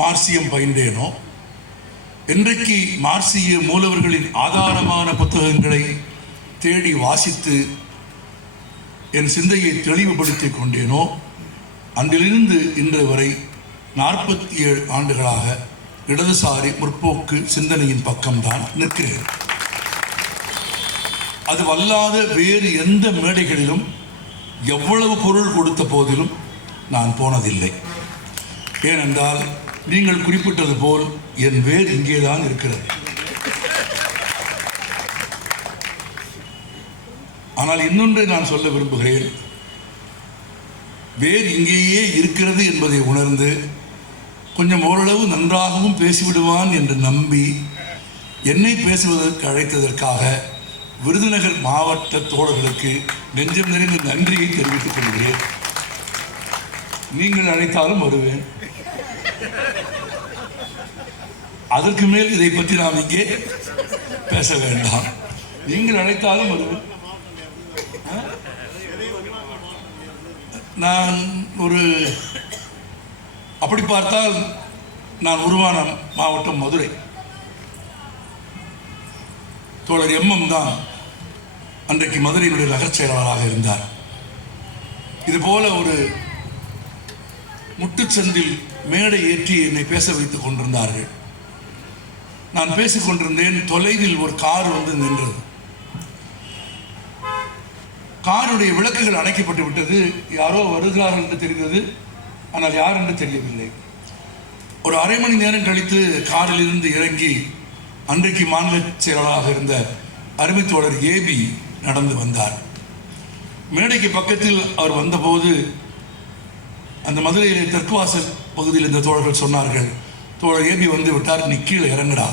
மார்சியம் பயின்றேனோ, என்றைக்கு மார்சிய மூலவர்களின் ஆதாரமான புத்தகங்களை தேடி வாசித்து என் சிந்தையை தெளிவுபடுத்திக் கொண்டேனோ, அன்றிலிருந்து இன்று வரை 47 ஆண்டுகளாக இடதுசாரி முற்போக்கு சிந்தனையின் பக்கம்தான் நிற்கிறேன். அது வல்லாத வேறு எந்த மேடைகளிலும் எவ்வளவு பொருள் கொடுத்த போதிலும் நான் போனதில்லை. ஏனென்றால் நீங்கள் குறிப்பிட்டது போல் என் வேர் இங்கேதான் இருக்கிறது. ஆனால் இன்னொன்றை நான் சொல்ல விரும்புகிறேன். வேர் இங்கேயே இருக்கிறது என்பதை உணர்ந்து கொஞ்சம் ஓரளவு நன்றாகவும் பேசிவிடுவான் என்று நம்பி என்னை பேசுவதற்கு அழைத்ததற்காக விருதுநகர் மாவட்ட தோழர்களுக்கு நெஞ்சம் நிறைந்த நன்றியை தெரிவித்துக் கொள்கிறேன். நீங்கள் அழைத்தாலும் வருவேன். அதற்கு மேல் இதை பற்றி நாம் இங்கே பேச வேண்டாம். நீங்கள் அழைத்தாலும் வருவேன். நான் அப்படி பார்த்தால் நான் உருவான மாவட்டம் மதுரை. தோழர் MM தான் அன்றைக்கு மதுரையினுடைய நகர் செயலாளராக இருந்தார். இதுபோல ஒரு முட்டுச்சந்தில் மேடை ஏற்றி என்னை பேச வைத்துக் கொண்டிருந்தார்கள். நான் பேசிக் கொண்டிருந்தேன். தொலைவில் ஒரு கார் வந்து நின்றது. காருடைய விளக்குகள் அணைக்கப்பட்டு விட்டது. யாரோ வருகிறார்கள் என்று தெரிந்தது, ஆனால் யார் என்று தெரியவில்லை. ஒரு அரை மணி நேரம் கழித்து காரில் இருந்து இறங்கி அன்றைக்கு மாநில செயலாளராக இருந்த அருமை தோழர் AB நடந்து வந்தார். மேடைக்கு பக்கத்தில் அவர் வந்தபோது அந்த மதுரையிலே தெற்குவாசல் பகுதியில் இந்த தோழர்கள் சொன்னார்கள், தோழர் AB வந்து விட்டார், நீ கீழே இறங்குடா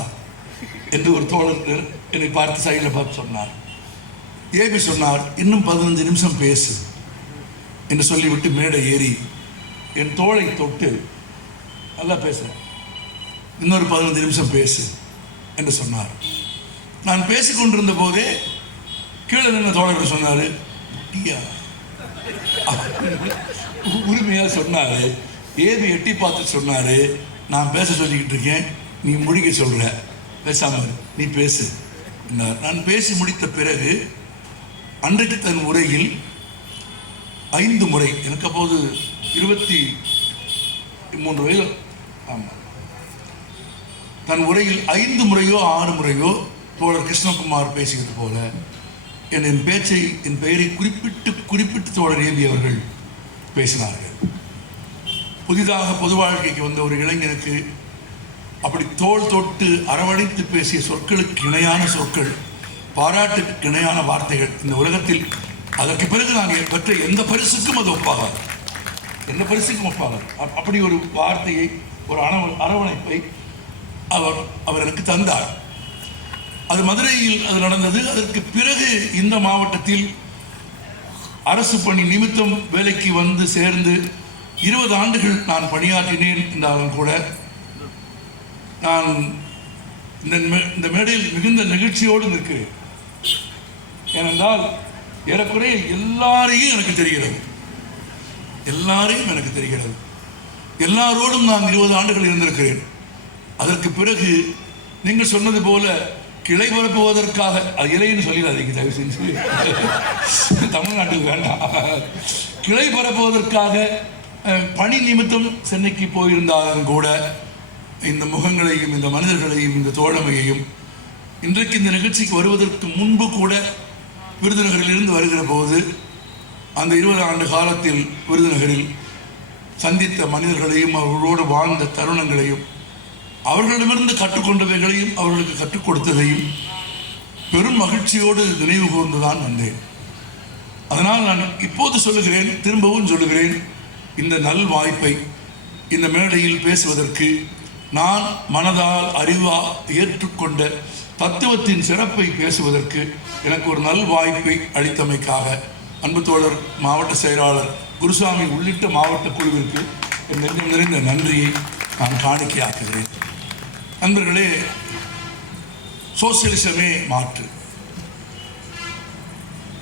என்று ஒரு தோழர் என்னை பார்த்து சைடில் பார்த்து சொன்னார். AB சொன்னார், இன்னும் 15 நிமிஷம் பேசு என்று சொல்லிவிட்டு மேடை ஏறி என் தோளை தொட்டு, நல்லா பேசுகிறேன், இன்னொரு 15 நிமிஷம் பேசு என்று சொன்னார். நான் பேசிக்கொண்டிருந்த போதே கீழே நின்ற தோழர்கள் சொன்னார், உரிமையாக சொன்னார். AB எட்டி பார்த்து சொன்னார், நான் பேச சொல்லிக்கிட்டு இருக்கேன், நீ முடிக்க சொல்கிற, பேசாமல் நீ பேசு. நான் பேசி முடித்த பிறகு அன்றைக்கு தன் உரையில் 5 முறை, எனக்கு அப்போது 23 வயது, ஆமாம், தன் உரையில் 5 முறையோ 6 முறையோ தோழர் கிருஷ்ணகுமார் பேசுகிறது போல என் பேச்சை, என் பெயரை குறிப்பிட்டு தோழர் AB அவர்கள் பேசினார்கள். புதிதாக பொது வாழ்க்கைக்கு வந்த ஒரு இளைஞனுக்கு அப்படி தோள் தொட்டு அரவணைத்து பேசிய சொற்களுக்கு இணையான சொற்கள், பாராட்டுக்கு இணையான வார்த்தைகள் இந்த உலகத்தில் அதற்கு பிறகு நான் பெற்ற எந்த பரிசுக்கும் அது ஒப்பாகாது. எந்த பரிசுக்கும் ஒப்பாகாது. அப்படி ஒரு வார்த்தையை, ஒரு அரவணைப்பை அவர் எனக்கு தந்தார். அது மதுரையில் அது நடந்தது. அதற்கு பிறகு இந்த மாவட்டத்தில் அரசு பணி நிமித்தம் வேலைக்கு வந்து சேர்ந்து 20 ஆண்டுகள் நான் பணியாற்றினேன் என்றாலும் கூட நான் இந்த மேடையில் மிகுந்த நெகிழ்ச்சியோடு நிற்கிறேன். ஏனென்றால் ஏறக்குறைய எல்லாரையும் எனக்கு தெரிகிறது. எல்லாரோடும் நான் 20 ஆண்டுகள் இருந்திருக்கிறேன். அதற்கு பிறகு நீங்கள் சொன்னது போல கிளை பரப்புவதற்காக, அது இலைன்னு சொல்லிடாதீங்க தயவு செஞ்சு, தமிழ்நாட்டில் வேண்டாம், கிளை பரப்புவதற்காக பணி நிமித்தம் சென்னைக்கு போயிருந்தாலும் கூட இந்த முகங்களையும் இந்த மனிதர்களையும் இந்த தோழமையையும் இன்றைக்கு இந்த நிகழ்ச்சிக்கு வருவதற்கு முன்பு கூட விருதுநகரிலிருந்து வருகிற போது அந்த 20 ஆண்டு காலத்தில் விருதுநகரில் சந்தித்த மனிதர்களையும் அவர்களோடு வாழ்ந்த தருணங்களையும் அவர்களிடமிருந்து கற்றுக்கொண்டவைகளையும் அவர்களுக்கு கற்றுக் கொடுத்ததையும் பெரும் மகிழ்ச்சியோடு நினைவு கூர்ந்துதான் வந்தேன். அதனால் நான் இப்போது சொல்லுகிறேன், திரும்பவும் சொல்லுகிறேன், இந்த நல் வாய்ப்பை இந்த மேடையில் பேசுவதற்கு நான் மனதால் அறிவால் ஏற்றுக்கொண்ட தத்துவத்தின் சிறப்பை பேசுவதற்கு எனக்கு ஒரு நல் வாய்ப்பை அளித்தமைக்காக அன்பு தோழர் மாவட்ட செயலாளர் குருசாமி உள்ளிட்ட மாவட்ட குழுவிற்கு என் நெஞ்சம் நிறைந்த நன்றியை நான் காணிக்கையாக்குகிறேன். நண்பர்களே, சோசியலிசமே மாற்று,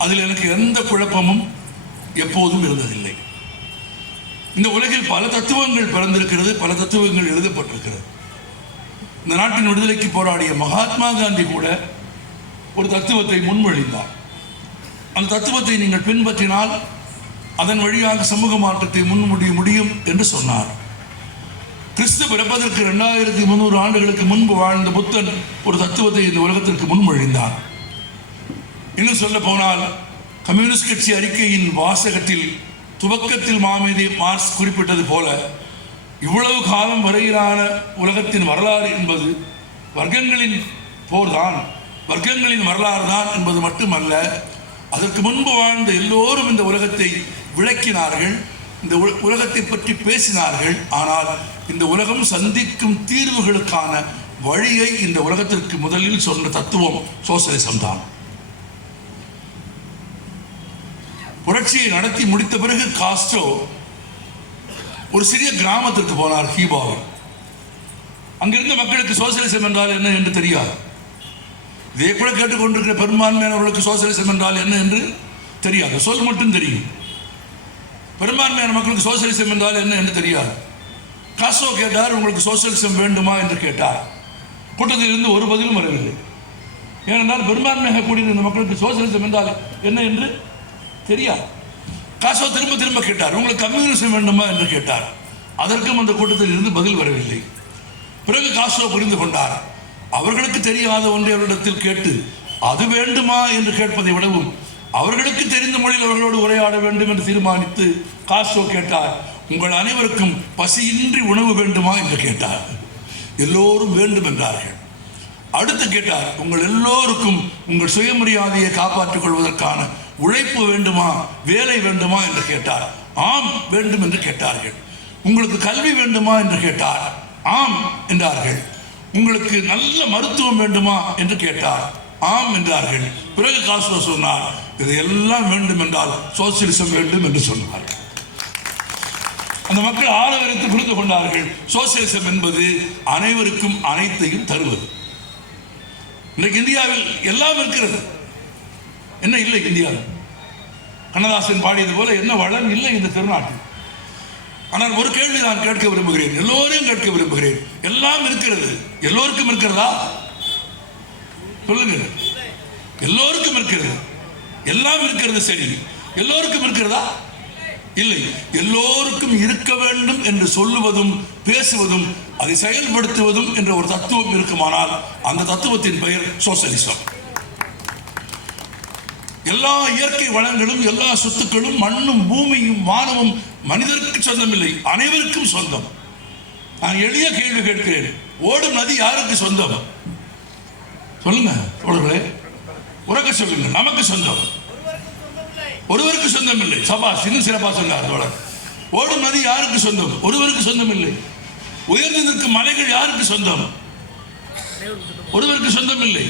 அதில் எனக்கு எந்த குழப்பமும் எப்போதும் இருந்ததில்லை. இந்த உலகில் பல தத்துவங்கள் பிறந்திருக்கிறது, பல தத்துவங்கள் எழுதப்பட்டிருக்கிறது. இந்த நாட்டின் விடுதலைக்கு போராடிய மகாத்மா காந்தி கூட ஒரு தத்துவத்தை முன்மொழிந்தார். அந்த தத்துவத்தை நீங்கள் பின்பற்றினால் அதன் வழியாக சமூக மாற்றத்தை முடியும் என்று சொன்னார். கிறிஸ்து பிறப்பதற்கு 2300 ஆண்டுகளுக்கு முன்பு வாழ்ந்த புத்தன் ஒரு தத்துவத்தை இந்த உலகத்திற்கு முன்மொழிந்தார். இன்னும் சொல்ல போனால் கம்யூனிஸ்ட் கட்சி அறிக்கையின் வாசகத்தில் துவக்கத்தில் மாமேதை மார்க்ஸ் குறிப்பிட்டது போல, இவ்வளவு காலம் வரையிலான உலகத்தின் வரலாறு என்பது வர்க்கங்களின் போர்தான், வர்க்கங்களின் வரலாறு தான் என்பது மட்டுமல்ல, அதற்கு முன்பு வாழ்ந்த எல்லோரும் இந்த உலகத்தை விளக்கினார்கள், இந்த உலகத்தை பற்றி பேசினார்கள். ஆனால் இந்த உலகம் சந்திக்கும் தீர்வுகளுக்கான வழியை இந்த உலகத்திற்கு முதலில் சொன்ன தத்துவம் சோசலிசம் தான். புரட்சியை நடத்தி முடித்த பிறகு காஸ்ட்ரோ ஒரு சிறிய கிராமத்திற்கு போனார், கியூபாவில். அங்கிருந்த மக்களுக்கு சோசியலிசம் என்றால் என்ன என்று தெரியாது. இதே கூட கேட்டுக்கொண்டிருக்கிற பெரும்பான்மையானவர்களுக்கு சோசியலிசம் என்றால் என்ன என்று தெரியாது, சொல் மட்டும் தெரியும். பெரும்பான்மையான மக்களுக்கு சோசியலிசம் என்றால் என்ன என்று தெரியாது. காஸ்ட்ரோ கேட்டார், உங்களுக்கு சோசியலிசம் வேண்டுமா என்று கேட்டார். கூட்டத்தில் இருந்து ஒரு பதிலும் வரவில்லை. ஏனென்றால் பெரும்பான்மையாக கூடியிருந்த மக்களுக்கு சோசியலிசம் என்றால் என்ன என்று தெரியாது. காஸ்ட்ரோ திரும்ப திரும்ப கேட்டார், உங்களுக்கு கம்யூனிசம் வேண்டுமா என்று கேட்டார். அதற்கும் அந்த கூட்டத்தில் இருந்து பதில் வரவில்லை. பிறகு காஸ்ட்ரோ புரிந்து கொண்டார், அவர்களுக்கு தெரியாத ஒன்றை அவரிடத்தில் கேட்டு அது வேண்டுமா என்று கேட்பதை விடவும் அவர்களுக்கு தெரிந்த மொழியில் அவர்களோடு உரையாட வேண்டும் என்று தீர்மானித்து காஸ்ட்ரோ கேட்டார், உங்கள் அனைவருக்கும் பசியின்றி உணவு வேண்டுமா என்று கேட்டார். எல்லோரும் வேண்டும் என்றார்கள். அடுத்து கேட்டார், உங்கள் எல்லோருக்கும் உங்கள் சுயமரியாதையை காப்பாற்றிக் கொள்வதற்கான உழைப்பு வேண்டுமா, வேலை வேண்டுமா என்று கேட்டார். ஆம் வேண்டும் என்று கேட்டார்கள். உங்களுக்கு கல்வி வேண்டுமா என்று கேட்டார். ஆம் என்றார்கள். உங்களுக்கு நல்ல மருத்துவம் வேண்டுமா என்று கேட்டார். ஆம் என்றார்கள். பிறகு காஸ்ட்ரோ சொன்னார், இதையெல்லாம் வேண்டும் என்றால் சோசியலிசம் வேண்டும் என்று சொன்னார். அந்த மக்கள் ஆழவரைத்து புரிந்து கொண்டார்கள், சோசியலிசம் என்பது அனைவருக்கும் அனைத்தையும் தருவது. இன்றைக்கு இந்தியாவில் எல்லாம் இருக்கிறது, என்ன இல்லை இந்தியாவில்? கண்ணதாசன் பாடியது போல என்ன வளம் இல்லை இந்த திருநாட்டில். ஆனால் ஒரு கேள்வி நான் கேட்க விரும்புகிறேன், எல்லோரையும் கேட்க விரும்புகிறேன். எல்லாம் இருக்கிறது, எல்லோருக்கும் இருக்கிறதா? சொல்லுங்க. எல்லோருக்கும் இருக்கிறது, எல்லாம் இருக்கிறது, சரி. எல்லோருக்கும் இருக்கிறதா? இல்லை. எல்லோருக்கும் இருக்க வேண்டும் என்று சொல்லுவதும் பேசுவதும் அதை செயல்படுத்துவதும் என்ற ஒரு தத்துவம் இருக்குமானால் அந்த தத்துவத்தின் பெயர் சோசலிசம். எல்லா இயற்கை வளங்களும் எல்லா சொத்துக்களும் மண்ணும் பூமியும் வானமும் மனிதருக்கு சொந்தமில்லை, அனைவருக்கும் சொந்தம். நான் எளிய கேள்வி கேட்கிறேன், ஓடும் நதி யாருக்கு சொந்தம்? சொல்லுங்க தோழர்களே, உறக்க சொல்லுங்க. நமக்கு சொந்தம், ஒருவருக்கு சொந்தம் இல்லை. சபாஸ், இன்னும் சிறப்பா சொன்னார் தோழர். ஓடும் நதி யாருக்கு சொந்தம்? ஒருவருக்கு சொந்தம் இல்லை. உயர்ந்து நிற்கும் மலைகள் யாருக்கு சொந்தம்? ஒருவருக்கு சொந்தம் இல்லை.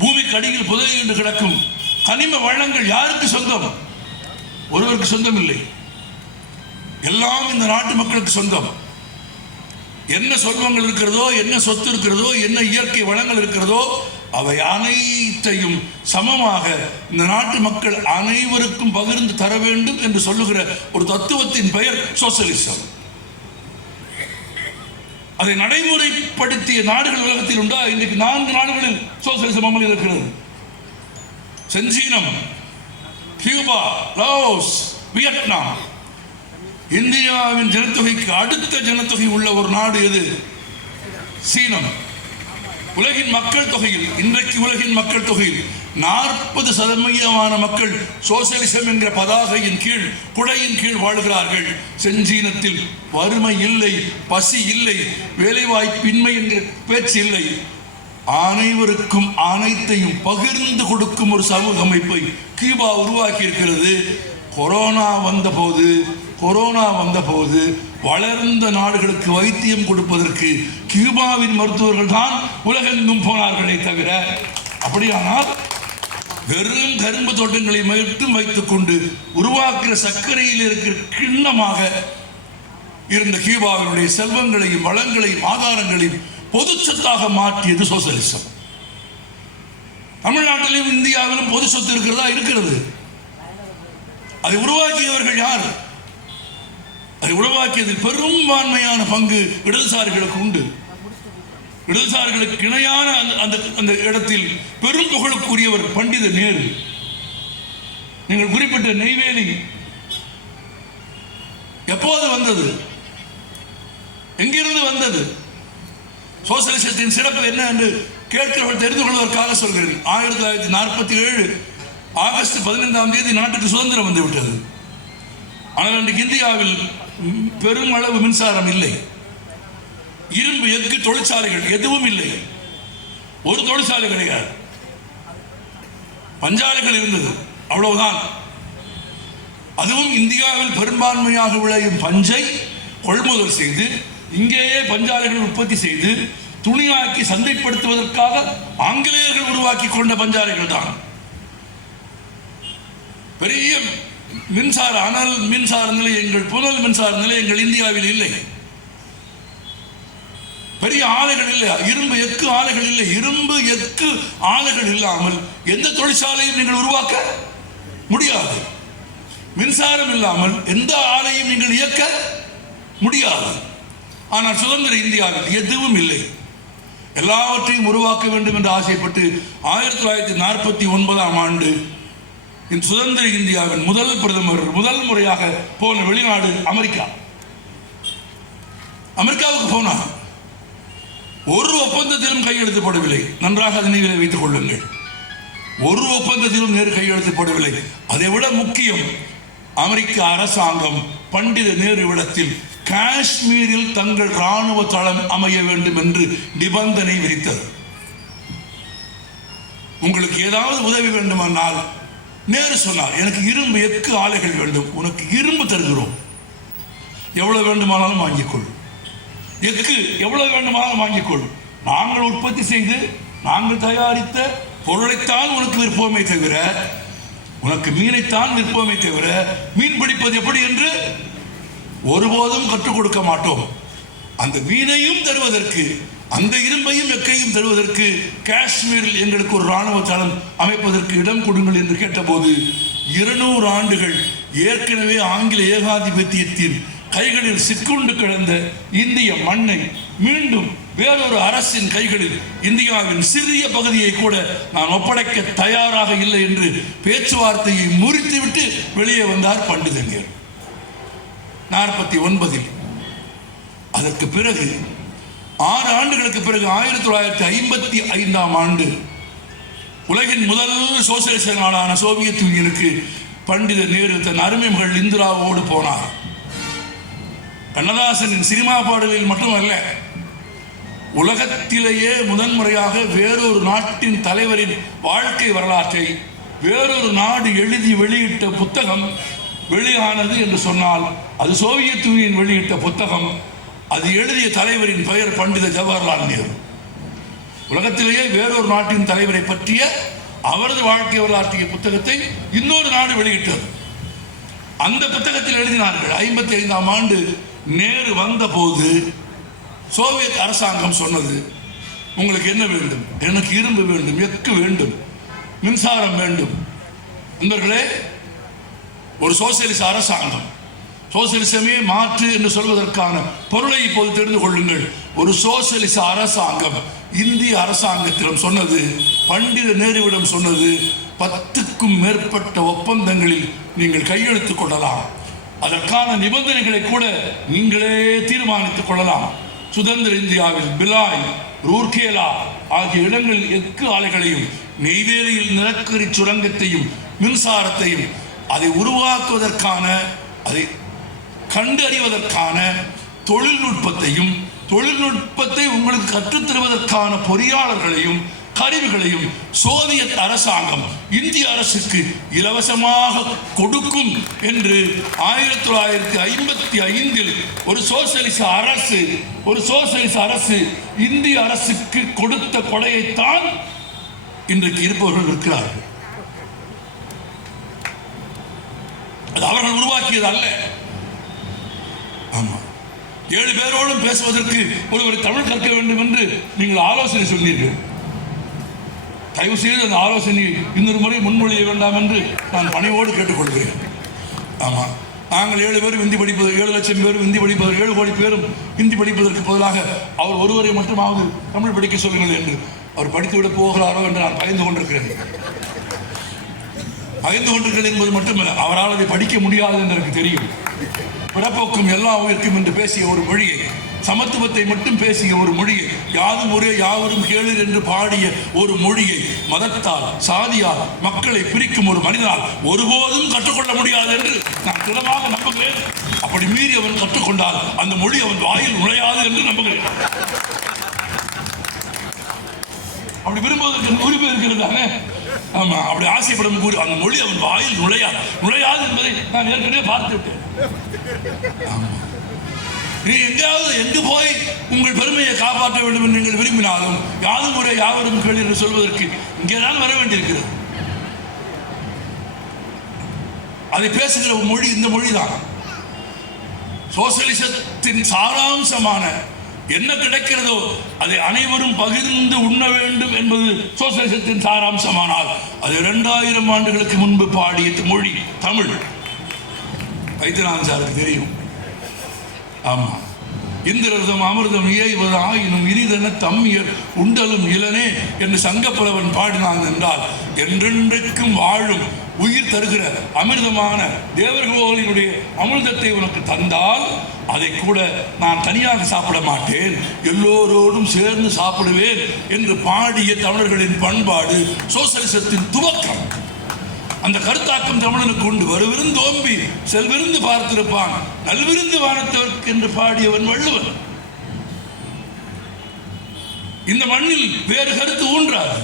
பூமிக்கு அடியில் புதை என்று கிடக்கும் கனிம வளங்கள் யாருக்கு சொந்தம்? ஒருவருக்கு சொந்தம் இல்லை. எல்லாம் இந்த நாட்டு மக்களுக்கு சொந்தம். என்ன செல்வங்கள் இருக்கிறதோ, என்ன சொத்து இருக்கிறதோ, என்ன இயற்கை வளங்கள் இருக்கிறதோ, அவை அனைத்தையும் சமமாக இந்த நாட்டு மக்கள் அனைவருக்கும் பகிர்ந்து தர வேண்டும் என்று சொல்லுகிற ஒரு தத்துவத்தின் பெயர் சோசலிசம். அதை நடைமுறைப்படுத்திய நாடுகள் உலகத்தில் உண்டா? இன்றைக்கு 4 நாடுகளில் சோசலிசம் அமலில் இருக்கிறது. செஞ்சீனம், கியூபா, லாவோஸ், வியட்நாம். இந்தியாவின் ஜனத்தொகைக்கு அடுத்த ஜனத்தொகை உள்ள ஒரு நாடு எது? சீனம். உலகின் மக்கள் தொகையில், இன்றைக்கு உலகின் மக்கள் தொகையில் 40% மக்கள் சோசியலிசம் என்கிற பதாகையின் கீழ், குடையின் கீழ் வாழ்கிறார்கள். செஞ்சீனத்தில் வறுமை இல்லை, பசி இல்லை, வேலைவாய்ப்பின்மை என்கிற பேச்சு இல்லை. அனைவருக்கும் அனைத்தையும் பகிர்ந்து கொடுக்கும் ஒரு சமூக அமைப்பை கியூபா உருவாக்கி இருக்கிறது. கொரோனா வந்தபோது வளர்ந்த நாடுகளுக்கு வைத்தியம் கொடுப்பதற்கு கியூபாவின் மருத்துவர்கள் தான் உலகெங்கும் போனார்களே தவிர, அப்படியானால் வெறும் கரும்பு தோட்டங்களை மட்டும் வைத்துக் கொண்டு உருவாக்குற சர்க்கரையில் இருக்கிற கிண்ணமாக இருந்த கியூபாவினுடைய செல்வங்களையும் வளங்களையும் ஆதாரங்களையும் பொது சொத்தாக மாற்றியது சோசலிசம். தமிழ்நாட்டிலும் இந்தியாவிலும் பொது சொத்து இருக்கிறதா? இருக்கிறது. அதை உருவாக்கியவர்கள் யார்? அதை உருவாக்கியதில் பெரும்பான்மையான பங்கு இடதுசாரிகளுக்கு உண்டு. இடதுசாரிகளுக்கு இணையான அந்த இடத்தில் பெரும் புகழுக்குரியவர் பண்டித நேரு. நீங்கள் குறிப்பிட்ட நெய்வேலி எப்போது வந்தது? எங்கிருந்து வந்தது? சோசியலிசத்தின் சிறப்பு என்ன என்று கேட்கிறவர்கள் தெரிந்து கொள்வதற்காக சொல்கிறேன். 1947 ஆகஸ்ட் 15 நாட்டுக்கு சுதந்திரம் வந்துவிட்டது. ஆனால் அன்றைக்கு இந்தியாவில் பெரும் அளவு மின்சாரம் இல்லை. இரும்பு எஃகு தொழிற்சாலைகள் எதுவும் இல்லை. ஒரு தொழிற்சாலை கிடையாது. பஞ்சாலைகள் இருந்தது, அவ்வளவுதான். அதுவும் இந்தியாவில் பெரும்பான்மையாக விளையும் பஞ்சை கொள்முதல் செய்து இங்கேயே பஞ்சாலைகளை உற்பத்தி செய்து துணியாக்கி சந்தைப்படுத்துவதற்காக ஆங்கிலேயர்கள் உருவாக்கி கொண்ட பஞ்சாலைகள் தான். பெரிய மின்சார அனல் மின்சார நிலையங்கள், புனல் மின்சார நிலையங்கள் இந்தியாவில் இல்லை. பெரிய ஆலைகள் இல்லை, இரும்பு எஃகு ஆலைகள் இல்லை. இரும்பு எஃகு ஆலைகள் இல்லாமல் எந்த தொழிற்சாலையும் நீங்கள் உருவாக்க முடியாது. மின்சாரம் இல்லாமல் எந்த ஆலையும் நீங்கள் இயக்க முடியாது. ஆனால் சுதந்திர இந்தியாவில் எதுவும் இல்லை. எல்லாவற்றையும் உருவாக்க வேண்டும் என்று ஆசைப்பட்டு 1949 இந்த சுதந்திர இந்தியாவின் முதல் பிரதமர் முதல் முறையாக போன வெளிநாடு அமெரிக்கா. அமெரிக்காவுக்கு போனார். ஒரு ஒப்பந்தத்திலும் கையெழுத்து போடவில்லை. நன்றாக அதை நினைவில் வைத்துக் கொள்ளுங்கள். ஒரு ஒப்பந்தத்திலும் நேரு கையெழுத்து போடவில்லை. அதை விட முக்கியம், அமெரிக்க அரசாங்கம் பண்டித நேருவிடத்தில் காஷ்மீரில் தங்கள் ராணுவ தளம் அமைய வேண்டும் என்று நிபந்தனை விதித்தது. உங்களுக்கு ஏதாவது உதவி வேண்டுமானால் நேரு சொன்னார், எனக்கு இரும்பு எஃகு ஆலைகள் வேண்டும், உனக்கு இரும்பு தருகிறோம், எவ்வளவு வேண்டுமானாலும் வாங்கிக்கொள். எஃகு எவ்வளவு வேண்டுமானாலும் வாங்கிக்கொள். நாங்கள் உற்பத்தி செய்து நாங்கள் தயாரித்த பொருளைத்தான் உனக்கு விற்போமே தவிர, உனக்கு மீனைத்தான் விற்போமே தவிர மீன் பிடிப்பது எப்படி என்று ஒருபோதும் கற்றுக் கொடுக்க மாட்டோம். அந்த மீனையும் தருவதற்கு, அந்த இரும்பையும் எக்கையும் தருவதற்கு காஷ்மீரில் எங்களுக்கு ஒரு ராணுவ தளம் அமைப்பதற்கு இடம் கொடுங்கள் என்று கேட்டபோது 200 ஆண்டுகள் ஏற்கனவே ஆங்கில ஏகாதிபத்தியத்தின் கைகளில் சிக்குண்டு கிடந்த இந்திய மண்ணை மீண்டும் வேறொரு அரசின் கைகளில் இந்தியாவின் சிறிய பகுதியை கூட நான் ஒப்படைக்க தயாராக இல்லை என்று பேச்சுவார்த்தையை முறித்துவிட்டு வெளியே வந்தார் பண்டித நேரு 49. அதற்கு பிறகு 6 ஆண்டுகளுக்கு பிறகு 1955 உலகின் முதல் சோசியலிச நாடான சோவியத் யூனியனுக்கு பண்டித நேரு தன் அருமை மகள் இந்திராவோடு போனார். கண்ணதாசனின் சினிமா பாடலில் மட்டுமல்ல, உலகத்திலேயே முதன்முறையாக வேறொரு நாட்டின் தலைவரின் வாழ்க்கை வரலாற்றை வேறொரு நாடு எழுதி வெளியிட்ட புத்தகம் வெளியானது என்று சொன்னால் அது சோவியத் யூனியன் வெளியிட்ட புத்தகம். அது எழுதிய தலைவரின் பெயர் பண்டித ஜவஹர்லால் நேரு. உலகத்திலேயே வேறொரு நாட்டின் தலைவரை பற்றிய அவரது வாழ்க்கை வரலாற்றிய புத்தகத்தை இன்னொரு நாடு வெளியிட்டது. அந்த புத்தகத்தில் எழுதினார்கள். 55 நேரு வந்த போது சோவியத் அரசாங்கம் சொன்னது, உங்களுக்கு என்ன வேண்டும்? எனக்கு இரும்பு வேண்டும், எஃகு வேண்டும், மின்சாரம் வேண்டும். நண்பர்களே, ஒரு சோசியலிச அரசாங்கம், சோசியலிசமே மாற்று என்று சொல்வதற்கான பொருளை இப்போது தெரிந்து கொள்ளுங்கள். ஒரு சோசியலிச அரசாங்கம் இந்திய அரசாங்கத்திடம் சொன்னது, பண்டித நேருவிடம் சொன்னது, 10க்கும் மேற்பட்ட ஒப்பந்தங்களில் நீங்கள் கையெழுத்துக் கொள்ளலாம், அதற்கான நிபந்தனைகளை கூட நீங்களே தீர்மானித்துக் கொள்ளலாம். சுதந்திர இந்தியாவில் பிலாய், ரூர்கேலா ஆகிய இடங்களில் எஃகு ஆலைகளையும், நெய்வேலியில் நிலக்கரி சுரங்கத்தையும் மின்சாரத்தையும் அதை உருவாக்குவதற்கான, அதை கண்டறிவதற்கான தொழில்நுட்பத்தையும், தொழில்நுட்பத்தை உங்களுக்கு கற்றுத்தருவதற்கான பொறியாளர்களையும் கருவிகளையும் சோவியத் அரசாங்கம் இந்திய அரசுக்கு இலவசமாக கொடுக்கும் என்று 1955 ஒரு சோசியலிச அரசு இந்திய அரசுக்கு கொடுத்த கொடையைத்தான் இன்றைக்கு இருப்பவர்கள் இருக்கிறார்கள். அது அவர்கள் உருவாக்கியது அல்ல. ஆமா, 7 பேரோடும் பேசுவதற்கு ஒருவர் தமிழ் கற்க வேண்டும் என்று நீங்கள் ஆலோசனை சொன்னீர்கள். தயவு செய்து அந்த ஆலோசனையை இன்னொரு முறை முன்மொழிய வேண்டாம் என்று நான் பணிவோடு கேட்டுக்கொள்கிறேன். ஆமாம், நாங்கள் 7 பேரும் ஹிந்தி படிப்பது, 7 லட்சம் பேரும் ஹிந்தி படிப்பது, 7 கோடி பேரும் ஹிந்தி படிப்பதற்கு பதிலாக அவர் ஒருவரை மட்டுமாவது தமிழ் படிக்க சொல்லுங்கள் என்று அவர் படித்துவிட போகிறாரோ என்று நான் பயந்து கொண்டிருக்கிறேன். பயந்து கொண்டிருக்கிறேன் என்பது மட்டுமல்ல, அவரால் அதை படிக்க முடியாது என்று எனக்கு தெரியும். பிறப்போக்கும் எல்லா உயிர்க்கும் என்று பேசிய ஒரு மொழியை, சமத்துவத்தை மட்டும் பேசிய ஒரு மொழியை, யாதும் ஒரே யாவரும் கேளீர் என்று பாடிய ஒரு மொழியை மதத்தால் சாதியால் மக்களை பிரிக்கும் ஒரு மனிதனால் ஒருபோதும் கற்றுக்கொள்ள முடியாது என்று நான் திடமாக நம்புகிறேன். அப்படி மீறி அவன் கற்றுக்கொண்டால் அந்த மொழி அவன் வாயில் நுழையாது என்று நம்புகிறேன். அப்படி விரும்புவதற்கு உரிமை இருக்கிறது தானே? ஆமா, அப்படி ஆசைப்படும் கூறி அந்த மொழி அவன் வாயில் நுழையாது என்பதை நான் ஏற்கனவே பார்த்து விட்டேன். நீ எங்கு போய் உங்கள் பெருமையை காப்பாற்ற வேண்டும் என்று நீங்கள் விரும்பினாலும் யாதும் முறை யாவரும் கேள் என்று சொல்வதற்கு இங்கேதான் வர வேண்டியிருக்கிறது. அதை பேசுகிற மொழி இந்த மொழிதான். சோசலிசத்தின் சாராம்சமான என்ன கிடைக்கிறதோ அதை அனைவரும் பகிர்ந்து உண்ண வேண்டும் என்பது சோசலிசத்தின் சாராம்சமானால் அது 2000 ஆண்டுகளுக்கு முன்பு பாடிய மொழி தமிழ். வைத்தியநாதன் சாருக்கு தெரியும். ஆமா, இந்திரதம் அமிர்தம் இயைவது ஆயினும் இனிதென தம்மியர் உண்டலும் இளனே என்று சங்கப்புலவன் பாடினான் என்றால் என்றென்றைக்கும் வாழும் உயிர் தருகிற அமிர்தமான தேவர்களினுடைய அமிர்தத்தை உனக்கு தந்தால் அதை கூட நான் தனியாக சாப்பிட மாட்டேன், எல்லோரோடும் சேர்ந்து சாப்பிடுவேன் என்று பாடிய தமிழர்களின் பண்பாடு சோசலிசத்தின் துவக்கம். அந்த கருத்தாக்கம் தமிழனுக்கு உண்டு. வருவிருந்தோம்பி செல்விருந்து பார்த்திருப்பான், நல்விருந்து வானத்தவர்க்கு என்று பாடியவன் வள்ளுவன். இந்த மண்ணில் வேறு கருத்து ஊன்றாது.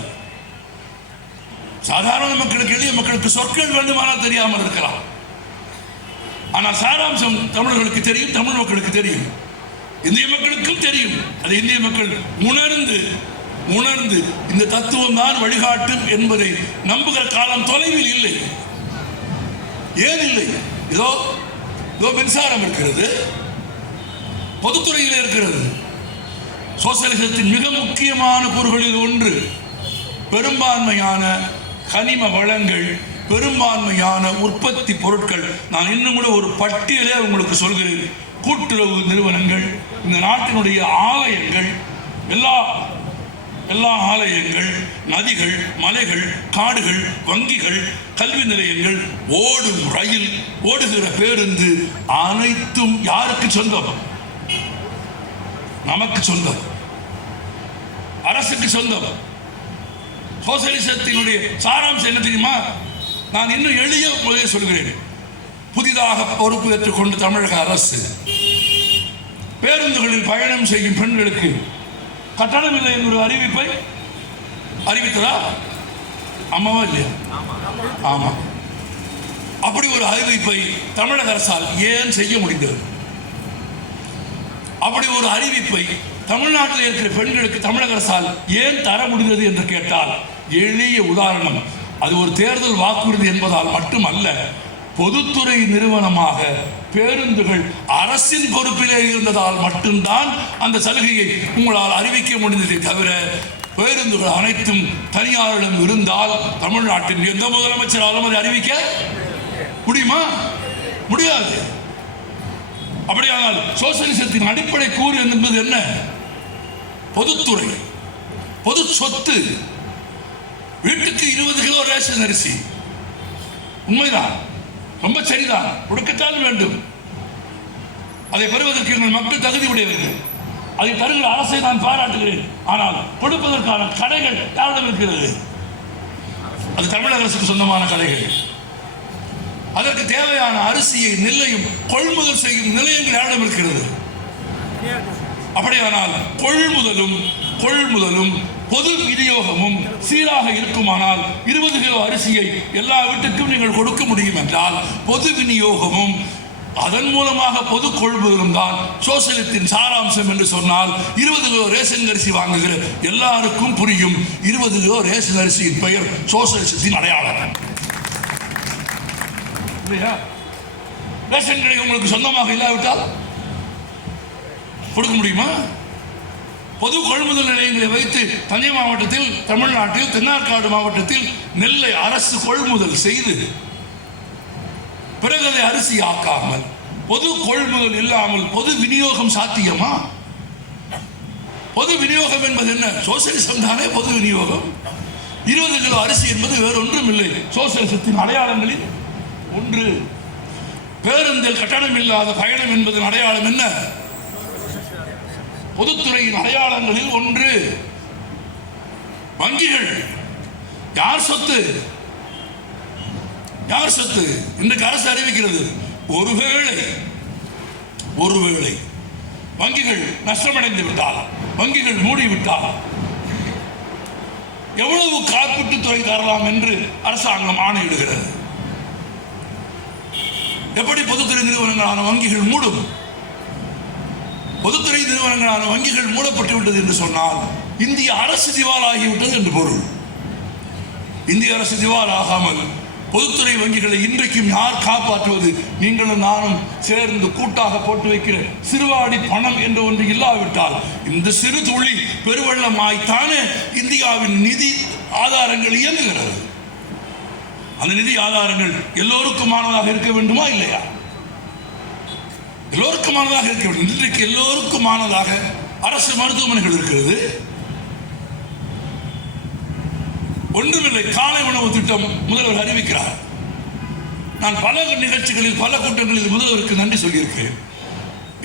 சாதாரண மக்களுக்கு, எளிய மக்களுக்கு சொற்கள் வேண்டுமானால் தெரியாமல் இருக்கலாம். ஆனால் சாராம்சம் தமிழர்களுக்கு தெரியும், தமிழ் மக்களுக்கு தெரியும், இந்திய மக்களுக்கும் தெரியும். அதை இந்திய மக்கள் உணர்ந்து இந்த தத்துவம் தான் வழிகாட்டும் என்பதை நம்புகிற காலம் தொலைவில் இல்லை. ஏன் இல்லை? இதோ மின்சாரம் இருக்கிறது, பொதுத்துறையில் இருக்கிறது. சோசலிசத்தின் மிக முக்கியமான கூறுகளில் ஒன்று பெரும்பான்மையான கனிம வளங்கள், பெரும்பான்மையான உற்பத்தி பொருட்கள். நான் இன்னும் கூட ஒரு பட்டியலே உங்களுக்கு சொல்கிறேன். கூட்டுறவு நிறுவனங்கள், இந்த நாட்டினுடைய ஆலயங்கள், எல்லா ஆலயங்கள், நதிகள், மலைகள், காடுகள், வங்கிகள், கல்வி நிலையங்கள், ஓடும் ரயில், ஓடுகிற பேருந்து அனைத்தும் யாருக்கு சொந்தம்? நமக்கு சொந்தம், அரசுக்கு சொந்தம். சோசலிசத்தினுடைய சாராம்சம் என்ன தெரியுமா? நான் இன்னும் எளிய முறையை சொல்கிறேன். புதிதாக பொறுப்பு ஏற்றுக்கொண்டு தமிழக அரசு பேருந்துகளில் பயணம் செய்யும் பெண்களுக்கு கட்டணம் இல்லை என்ற அறிவிப்பை அறிவித்ததா? ஆமாவா இல்லையா? ஆமா. அப்படி ஒரு அறிவிப்பை தமிழக அரசால் ஏன் செய்ய முடிந்தது? அப்படி ஒரு அறிவிப்பை தமிழ்நாட்டில் இருக்கிற பெண்களுக்கு தமிழக அரசால் ஏன் தர முடிந்தது என்று கேட்டால், எளிய உதாரணம். அது ஒரு தேர்தல் வாக்குறுதி என்பதால் மட்டுமல்ல, பொதுத்துறை நிறுவனமாக பேருந்துகள் அரசின் பொறுப்பிலே இருந்ததால் மட்டும்தான் அந்த சலுகையை உங்களால் அறிவிக்க முடிந்ததை தவிர, பேருந்துகள் அனைத்தும் தனியாரிடம் இருந்தால் தமிழ்நாட்டின் எந்த முதலமைச்சராலும் அதை அறிவிக்க முடியுமா? முடியாது. அப்படியானால் சோசலிசத்தின் அடிப்படை கூறு என்பது என்ன? பொதுத்துறை, பொது சொத்து. வீட்டுக்கு 20 கிலோ ரேஷன் அரிசி, உண்மைதான், ரொம்ப சரிதான், கொடுக்கத்தான் வேண்டும். அதை பெறுவதற்கு எங்கள் மக்கள் தகுதி உடையவர்கள். அதை தருகிற அரசை நான் பாராட்டுகிறேன். ஆனால் கொடுப்பதற்கான கடைகள் யாரிடம் இருக்கிறது? அது தமிழக அரசுக்கு சொந்தமான கடைகள். அதற்கு தேவையான அரிசியை, நெல்லையும் கொள்முதல் செய்யும் நிலையங்கள் யாரிடம் இருக்கிறது? அப்படியானால் கொள்முதலும் பொது விநியோகமும் சீராக இருக்குமானால் 20 கிலோ அரிசியை எல்லா வீட்டுக்கும் நீங்கள் கொடுக்க முடியும் என்றால், பொது விநியோகமும் அதன் மூலமாக பொது கொள்முதலும் தான் சோசலிசத்தின் சாராம்சம் என்று சொன்னால், 20 கிலோ ரேஷன் அரிசி வாங்குகிற எல்லாருக்கும் புரியும். 20 கிலோ ரேஷன் அரிசியின் பெயர் சோசலிசத்தின் அடையாளம். ரேஷன் கடை உங்களுக்கு சொந்தமாக இல்லாவிட்டால் கொடுக்க முடியுமா? பொது கொள்முதல் நிலையங்களை வைத்து தஞ்சை மாவட்டத்தில், தமிழ்நாட்டில் தென்னார்காடு மாவட்டத்தில் நெல்லை அரசு கொள்முதல் செய்து பிறகு அதை அரிசி ஆக்காமல் பொது கொள்முதல் இல்லாமல் பொது விநியோகம் சாத்தியமா? பொது விநியோகம் என்பது என்ன? சோசியலிசம் தானே பொது விநியோகம். 20 கிலோ அரிசி என்பது வேறொன்றும் இல்லை, சோசியலிசத்தின் அடையாளங்களில் ஒன்று. பேருந்தில் கட்டணம் இல்லாத பயணம் என்பதன் அடையாளம் என்ன? பொதுத்துறையின் அடையாளங்களில் ஒன்று. வங்கிகள் யார் சொத்து? யார் சொத்து? இன்றைக்கு அரசு அறிவிக்கிறது, ஒருவேளை வங்கிகள் நஷ்டமடைந்து விட்டால், வங்கிகள் மூடிவிட்டால் எவ்வளவு காப்பீட்டுத் துறை தரலாம் என்று அரசாங்கம் ஆணையிடுகிறது. எப்படி பொதுத்துறை நிறுவனங்களான வங்கிகள் மூடும்? பொதுத்துறை நிறுவனங்களான வங்கிகள் மூடப்பட்டு விட்டது என்று சொன்னால் இந்திய அரசு திவாலாகிவிட்டது என்று பொருள். இந்திய அரசு திவால் ஆகாமல் பொதுத்துறை வங்கிகளை இன்றைக்கும் யார் காப்பாற்றுவது? நீங்களும் நானும் சேர்ந்து கூட்டாக போட்டு வைக்கிற சிறுவாடி பணம் என்று ஒன்று இல்லாவிட்டால் இந்த சிறு துளி பெருவெள்ளமாய்த்தானே இந்தியாவின் நிதி ஆதாரங்கள் இயங்குகிறது. அந்த நிதி ஆதாரங்கள் எல்லோருக்குமானதாக இருக்க வேண்டுமா இல்லையா? எல்லோருக்குமானதாக இருக்க வேண்டும். இன்றைக்கு எல்லோருக்குமானதாக அரசு மருத்துவமனைகள் இருக்கிறது. ஒன்றுமில்லை, காலை உணவு திட்டம் முதல்வர் அறிவிக்கிறார். நான் பல நிகழ்ச்சிகளில் பல கூட்டங்களில் முதல்வருக்கு நன்றி சொல்லியிருக்கிறேன்.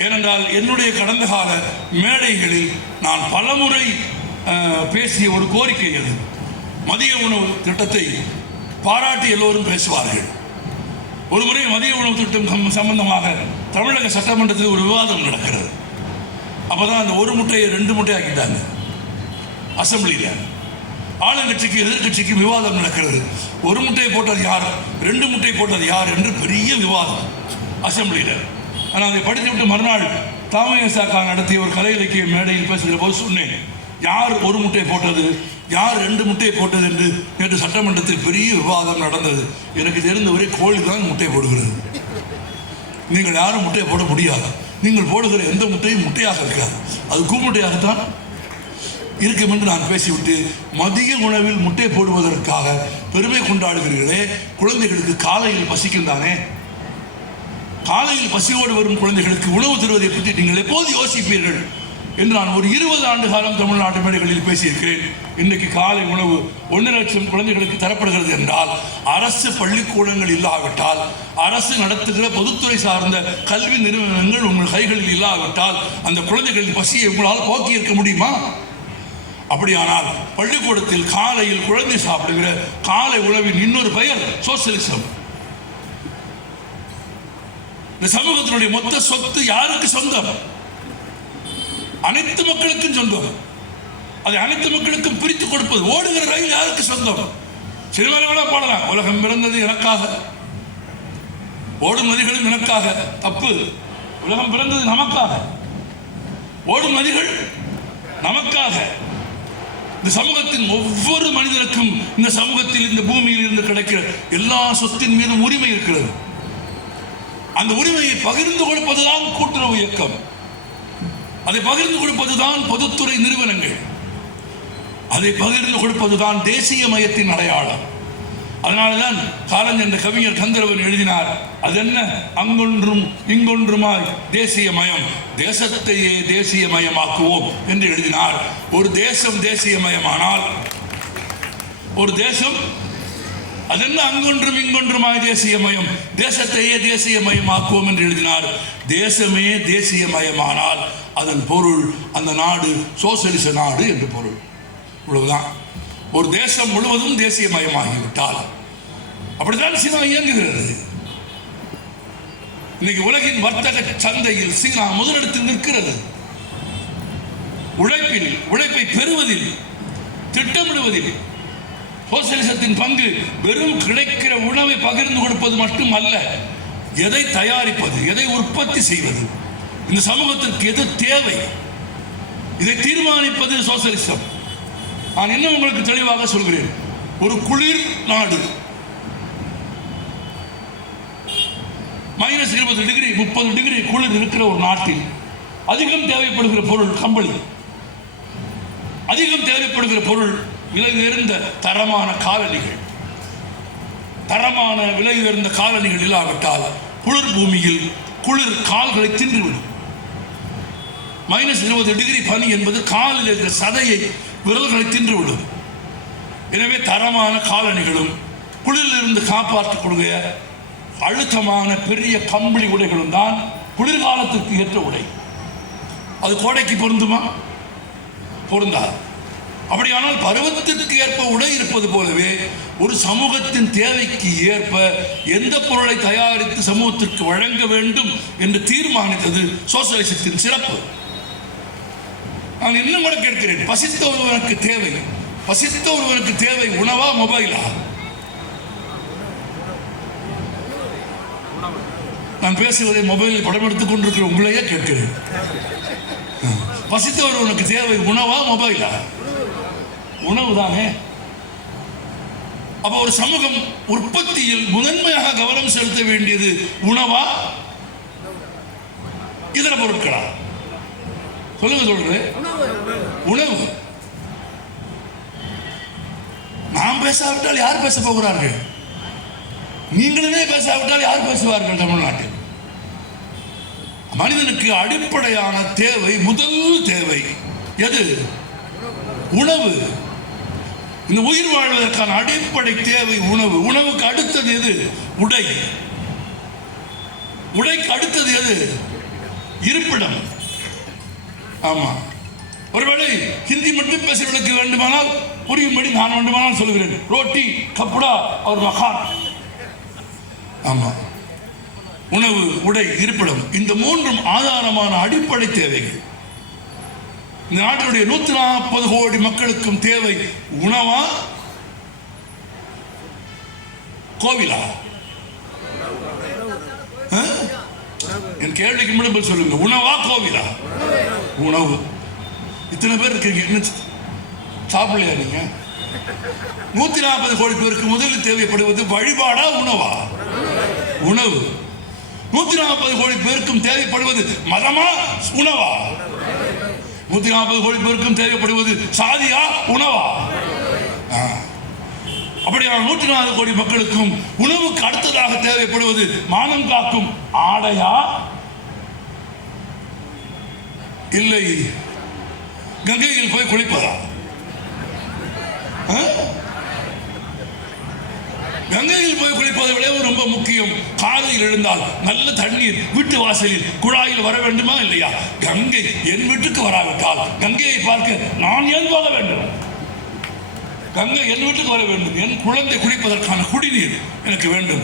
ஏனென்றால் என்னுடைய கடந்த கால மேடைகளில் நான் பலமுறை பேசிய ஒரு கோரிக்கை அது. மதிய உணவு திட்டத்தை பாராட்டி எல்லோரும் பேசுவார்கள். ஒரு முறை மதிய உணவு திட்டம் சம்பந்தமாக தமிழக சட்டமன்றத்தில் ஒரு விவாதம் நடக்கிறது. அப்போதான் அந்த ஒரு முட்டையை 2 முட்டை ஆக்கிட்டாங்க அசம்பிளியில். ஆளுங்கட்சிக்கு எதிர்கட்சிக்கு விவாதம் நடக்கிறது. ஒரு முட்டையை போட்டது யார், 2 முட்டை போட்டது யார் என்று பெரிய விவாதம் அசம்பிளியில். ஆனால் அதை படித்துவிட்டு மறுநாள் தாமயசாக்கா நடத்திய ஒரு கலை இலக்கிய மேடையில் பேசுகிற போது சொன்னேன், யார் ஒரு முட்டை போட்டது, யார் 2 முட்டையை போட்டது என்று நேற்று சட்டமன்றத்தில் பெரிய விவாதம் நடந்தது. எனக்கு தெரிந்தவரை கோழி தான் முட்டை போடுகிறது. நீங்கள் யாரும் முட்டையை போட முடியாது. நீங்கள் போடுகிற எந்த முட்டையும் முட்டையாக இருக்காது, அது கூமுட்டையாகத்தான் இருக்கும் என்று நான் பேசிவிட்டு, மதிய உணவில் முட்டை போடுவதற்காக பெருமை கொண்டாடுகிறீர்களே, குழந்தைகளுக்கு காலையில் பசிக்கின்றானே, காலையில் பசியோடு வரும் குழந்தைகளுக்கு உணவு தருவதை பற்றி நீங்கள் எப்போது யோசிப்பீர்கள் என்று நான் ஒரு 20 ஆண்டு காலம் தமிழ்நாட்டு மேடைகளில் பேசியிருக்கிறேன். இன்றைக்கு காலை உணவு 1 லட்சம் குழந்தைகளுக்கு தரப்படுகிறது என்றால், அரசு பள்ளிக்கூடங்கள் இல்லாவிட்டால், அரசு நடத்துகிற பொதுத்துறை சார்ந்த கல்வி நிறுவனங்கள் உங்கள் கைகளில் இல்லாவிட்டால் அந்த குழந்தைகளின் பசியை உங்களால் போக்கி இருக்க முடியுமா? அப்படியானால் பள்ளிக்கூடத்தில் காலையில் குழந்தை சாப்பிடுகிற காலை உணவின் இன்னொரு பெயர் சோசியலிசம். இந்த சமூகத்தினுடைய மொத்த சொத்து யாருக்கு சொந்தம்? அனைத்து மக்களுக்கும் சொந்தம். அதை அனைத்து மக்களுக்கும் பிரித்து கொடுப்பது. ஓடுகிற ரயில் யாருக்கு சொந்தம்? சிறுவர்களாக போடலாம், உலகம் பிறந்தது எனக்காக, ஓடும் நதிகளும் எனக்காக. தப்பு. உலகம் பிறந்தது நமக்காக, ஓடும் நதிகள் நமக்காக. இந்த சமூகத்தின் ஒவ்வொரு மனிதனுக்கும் இந்த சமூகத்தில் இந்த பூமியில் இருந்து கிடைக்கிற எல்லா சொத்தின் மீதும் உரிமை இருக்கிறது. அந்த உரிமையை பகிர்ந்து கொடுப்பதுதான் கூட்டுறவு இயக்கம். அதை பகிர்ந்து கொடுப்பதுதான் பொதுத்துறை நிறுவனங்கள். அதை பகிர்ந்து கொடுப்பதுதான் தேசிய மயத்தின் அடையாளம். அதனால்தான் காலஞ்சென்ற கவிஞர் கந்தர்வன் எழுதினார், அது என்ன அங்கொன்றும் இங்கொன்றுமாய் தேசிய மயம், தேசத்தையே தேசிய மயமாக்குவோம் என்று எழுதினார். ஒரு தேசம் தேசியமயமானால், ஒரு தேசம் அது என்ன அங்கொன்றும் இங்கொன்றுமாய் தேசியமயம், தேசத்தையே தேசியமயமாக்குவோம் என்று எழுதினார். தேசமே தேசியமயமானால் அதன் பொருள் அந்த நாடு சோசியலிச நாடு என்று பொருள். இவ்வளவுதான். ஒரு தேசம் முழுவதும் தேசியமயமாகிவிட்டால் அப்படித்தான் சீனா இயங்குகிறது. இன்னைக்கு உலகின் வர்த்தக சந்தையில் சீனா முதலிடத்தில் நிற்கிறது. உழைப்பை பெறுவதில், திட்டமிடுவதில் சோசியலிசத்தின் பங்கு வெறும் கிடைக்கிற உணவை பகிர்ந்து கொடுப்பது மட்டும் அல்ல, எதை தயாரிப்பது, எதை உற்பத்தி செய்வது, இந்த சமூகத்திற்கு எது தேவை, இதை தீர்மானிப்பது சோசியலிசம். நான் இன்னும் உங்களுக்கு தெளிவாக சொல்கிறேன். ஒரு குளிர் நாடு, -20 டிகிரி 30 டிகிரி குளிர் இருக்கிற ஒரு நாட்டில் அதிகம் தேவைப்படுகிற பொருள் கம்பளி, அதிகம் தேவைப்படுகிற பொருள் விலை உயர்ந்த தரமான காலணிகள், தரமான விலை உயர்ந்த காலணிகள் இல்லாவிட்டால் குளிர் பூமியில் குளிர் கால்களை தின்றுவிடும். -20 பனி என்பது காலில் இருக்கிற சதையை, விரல்களை தின்றுவிடும். எனவே தரமான காலணிகளும் குளிரிலிருந்து காப்பாற்றக்கூடிய அழுத்தமான பெரிய கம்பளி உடைகளும் தான் குளிர்காலத்திற்கு ஏற்ற உடை. அது கோடைக்கு பொருந்துமா? பொருந்தாது. அப்படியானால் பருவத்திற்கு ஏற்ப உடை இருப்பது போலவே ஒரு சமூகத்தின் தேவைக்கு ஏற்ப எந்த பொருளை தயாரித்து சமூகத்திற்கு வழங்க வேண்டும் என்று தீர்மானித்தது சோசலிசத்தின் சிறப்பு. நான் இன்னும் கூட கேட்கிறேன், பசித்த ஒருவனுக்கு தேவை உணவா மொபைலா? நான் பேசுவதை மொபைலில் படம் எடுத்துக் கொண்டிருக்கிற உங்களையே கேட்கிறேன். பசித்த ஒருவனுக்கு தேவை உணவா மொபைலா? உணவு தானே. அப்ப ஒரு சமூகம் உற்பத்தியில் முதன்மையாக கவனம் செலுத்த வேண்டியது உணவா இதர பொருட்களா? சொல்லுங்க. உணவு. நாம் பேசாவிட்டால் யார் பேச போகிறார்கள்? நீங்களுமே பேசாவிட்டால் யார் பேசுவார்கள்? தமிழ்நாட்டில் மனிதனுக்கு அடிப்படையான தேவை, முதல் தேவை எது? உணவு. இந்த உயிர் வாழ்வதற்கான அடிப்படை தேவை உணவு. உணவுக்கு அடுத்தது எது? உடை. உடைக்கு அடுத்தது எது? இருப்பிடம். ஆமா. ஒருவேளை ஹிந்தி மட்டும் பேசுவதற்கு வேண்டுமானால் புரியும்படி நான் வேண்டுமானால் சொல்லுகிறேன். ரோட்டி, கப்படா, அவர் மகான். ஆமா. உணவு, உடை, இருப்பிடம், இந்த மூன்றும் ஆதாரமான அடிப்படை தேவைகள். இந்த நாட்டினுடைய 140 கோடி மக்களுக்கும் தேவை உணவா கோவிலா? என் கேள்விக்கு மட்டும் சொல்லுங்க. உணவா கோவிலா? உணவு. இத்தனை பேர் இருக்கீங்க, என்ன சாப்பிடலையா நீங்க? 140 கோடி பேருக்கு முதலில் தேவைப்படுவது வழிபாடா உணவா? உணவு. 140 கோடி பேருக்கும் தேவைப்படுவது மதமா உணவா? 140 கோடி பேருக்கும் தேவைப்படுவது சாதியா உணவா? அப்படியான 140 கோடி மக்களுக்கும் உணவுக்கு அடுத்ததாக தேவைப்படுவது மானம் காக்கும் ஆடையா, இல்லை கங்கையில் போய் குளிப்பதா? கங்கையில் போய் குளிப்பதை விட ரொம்ப முக்கியம். காலையில் எழுந்தால் நல்ல தண்ணீர் வீட்டு வாசலில் குழாயில் வர வேண்டுமா இல்லையா? கங்கை என் வீட்டுக்கு வராவிட்டால் கங்கையை பார்க்க நான் ஏன் போக வேண்டும்? கங்கை என் வீட்டுக்கு வர வேண்டும். என் குழந்தை குடிப்பதற்கான குடிநீர் எனக்கு வேண்டும்.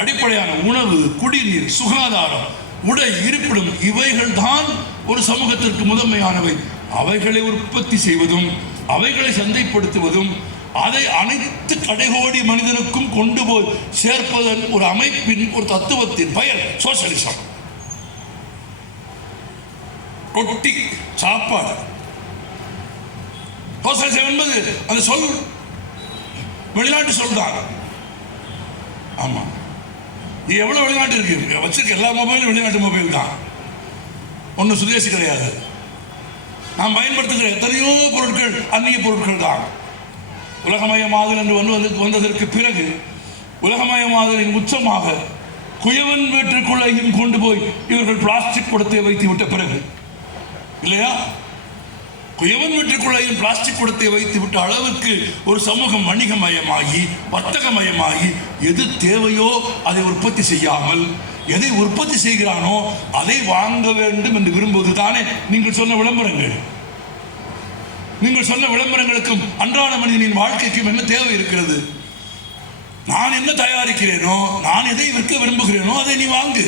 அடிப்படையான உணவு, குடிநீர், சுகாதாரம், உடை, இருப்பிடம், இவைகள் தான் ஒரு சமூகத்திற்கு முதன்மையானவை. அவைகளை உற்பத்தி செய்வதும் அவைகளை சந்தைப்படுத்துவதும் அதை அனைத்து கடைகோடி மனிதனுக்கும் கொண்டு போய் சேர்ப்பதன் ஒரு அமைப்பின், ஒரு தத்துவத்தின் பெயர் சோசலிசம். ரொட்டி, சாப்பாடு. சோசலிசம் என்பது அந்த சொல் வெளிநாட்டு சொல் தான். ஆமா. எவ்வளவு வெளிநாட்டு இருக்கு? வச்சிருக்க எல்லா மொபைலும் வெளிநாட்டு மொபைல் தான். ஒன்றும் சுதேசி கிடையாது. நாம் பயன்படுத்துகிற எத்தனையோ பொருட்கள் அந்நிய பொருட்கள் தான். உலகமயமாதல் என்று வந்ததற்கு பிறகு உலகமயமாதலின் உச்சமாக குயவன் வீட்டுக்குள்ளையும் கொண்டு போய் இவர்கள் பிளாஸ்டிக் குடத்தை வைத்து விட்ட பிறகு, இல்லையா? குயவன் வீட்டுக்குள்ளையும் பிளாஸ்டிக் குடத்தை வைத்து விட்ட அளவுக்கு ஒரு சமூகம் வணிகமயமாகி வர்த்தகமயமாகி எது தேவையோ அதை உற்பத்தி செய்யாமல் எதை உற்பத்தி செய்கிறானோ அதை வாங்க வேண்டும் என்று விரும்புவது தானே நீங்கள் சொன்ன விளம்பரங்கள். நீங்கள் சொன்ன விளம்பரங்களுக்கும் அன்றாட மனிதனின் வாழ்க்கைக்கும் என்ன தேவை இருக்கிறது? நான் என்ன தயாரிக்கிறேனோ, நான் எதை விற்க விரும்புகிறேனோ அதை நீ வாங்கு.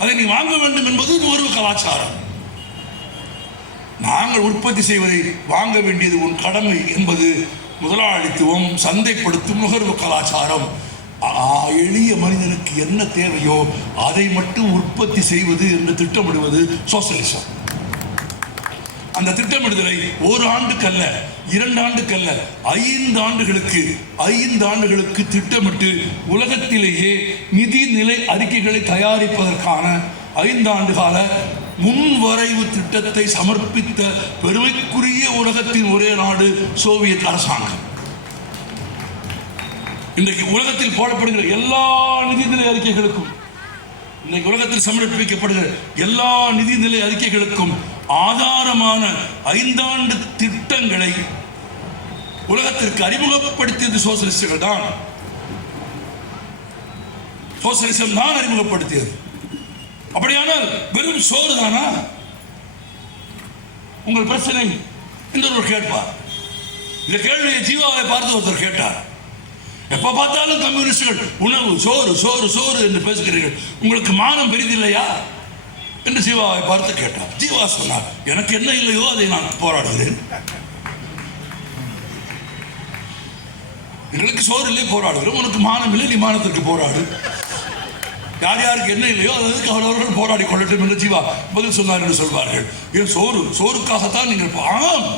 அதை நீ வாங்க வேண்டும் என்பது ஒரு கலாச்சாரம். நாங்கள் உற்பத்தி செய்வதை வாங்க வேண்டியது உன் கடமை என்பது முதலாளித்துவம், சந்தைப்படுத்தும் நுகர்வு கலாச்சாரம். எளிய மனிதனுக்கு என்ன தேவையோ அதை மட்டும் உற்பத்தி செய்வது என்று திட்டமிடுவது சோசலிசம். அந்த திட்டமிடுதலை ஒரு ஆண்டுக்கல்ல, 2 ஆண்டுக்கல்ல, 5 ஆண்டுகளுக்கு திட்டமிட்டு உலகத்திலேயே நிதிநிலை அறிக்கைகளை தயாரிப்பதற்கான 5 ஆண்டு கால முன்வரைவு திட்டத்தை சமர்ப்பித்த பெருமைக்குரிய உலகத்தின் ஒரே நாடு சோவியத் அரசாங்கம். இன்றைக்கு உலகத்தில் போடப்படுகிற எல்லா நிதிநிலை அறிக்கைகளுக்கும், இன்றைக்கு உலகத்தில் சமர்ப்பிக்கப்படுகிற எல்லா நிதிநிலை அறிக்கைகளுக்கும் ஆதாரமான 5 ஆண்டு திட்டங்களை உலகத்திற்கு அறிமுகப்படுத்தியது சோசலிஸ்டுகள் தான். சோசலிசம் தான் அறிமுகப்படுத்தியது. அப்படியானால் வெறும் சோறு தானா உங்கள் பிரச்சனை என்று ஒரு கேட்பார். இந்த கேள்வியை ஜீவாவை பார்த்து ஒருத்தர் கேட்டார். எப்ப பார்த்தாலும் கம்யூனிஸ்டுகள் உணவு, சோறு சோறு சோறு என்று பேசுகிறீர்கள், உங்களுக்கு மானம் பெரிதில்லையா என்று ஜீவாவை பார்த்து கேட்டார். ஜீவா சொன்னார், எனக்கு என்ன இல்லையோ அதை நான் போராடுகிறேன். எங்களுக்கு சோறு இல்லை, போராடுகிறோம். உனக்கு மானம் இல்லை, நீ மானத்திற்கு போராடு. யார் யாருக்கு என்ன இல்லையோ அதற்கு அவரவர்கள் போராடி கொள்ளட்டும் என்று ஜீவா பதில் சொன்னார் என்று சொல்வார்கள். ஏன் சோறுக்காகத்தான் நீங்கள் ஆம்,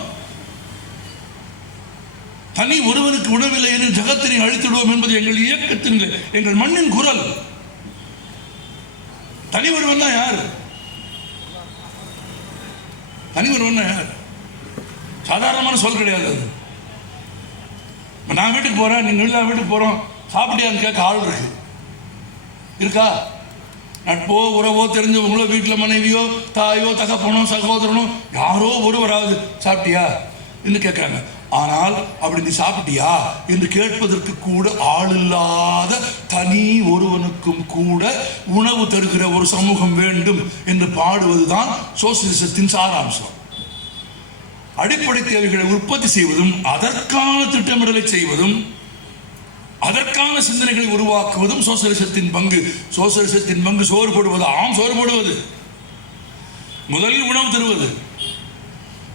தனி ஒருவனுக்கு உணவில்லை என்று ஜகத்தினை அழித்திடுவோம் என்பது எங்கள் இயக்கத்தின், எங்கள் மண்ணின் குரல். தனி ஒருவன் தான் யார்? தனி ஒருவன் தான் யார்? சாதாரணமான சொல் கிடையாது அது. நான் வீட்டுக்கு போறேன், நீங்க எல்லா வீட்டுக்கு போறோம், சாப்பிட்டியான்னு கேட்க ஆள் இருக்கு, இருக்கா? நட்போ உறவோ தெரிஞ்சவங்களோ, வீட்டில் மனைவியோ தாயோ தகப்பனோ சகோதரனோ யாரோ ஒருவராவது சாப்பிட்டியா என்று கேட்கிறாங்க. ஆனால் அப்படி நீ சாப்பிட்டியா என்று கேட்பதற்கு கூட ஆள் இல்லாத தனி ஒருவனுக்கும் கூட உணவு தருகிற ஒரு சமூகம் வேண்டும் என்று பாடுவதுதான் சோசியலிசத்தின் சாராம்சம். அடிப்படை தேவைகளை உற்பத்தி செய்வதும், அதற்கான திட்டமிடலை செய்வதும், அதற்கான சிந்தனைகளை உருவாக்குவதும் சோசலிசத்தின் பங்கு. சோசலிசத்தின் பங்கு சோறு போடுவது. ஆம், சோறு போடுவது. முதலில் உணவு தருவது,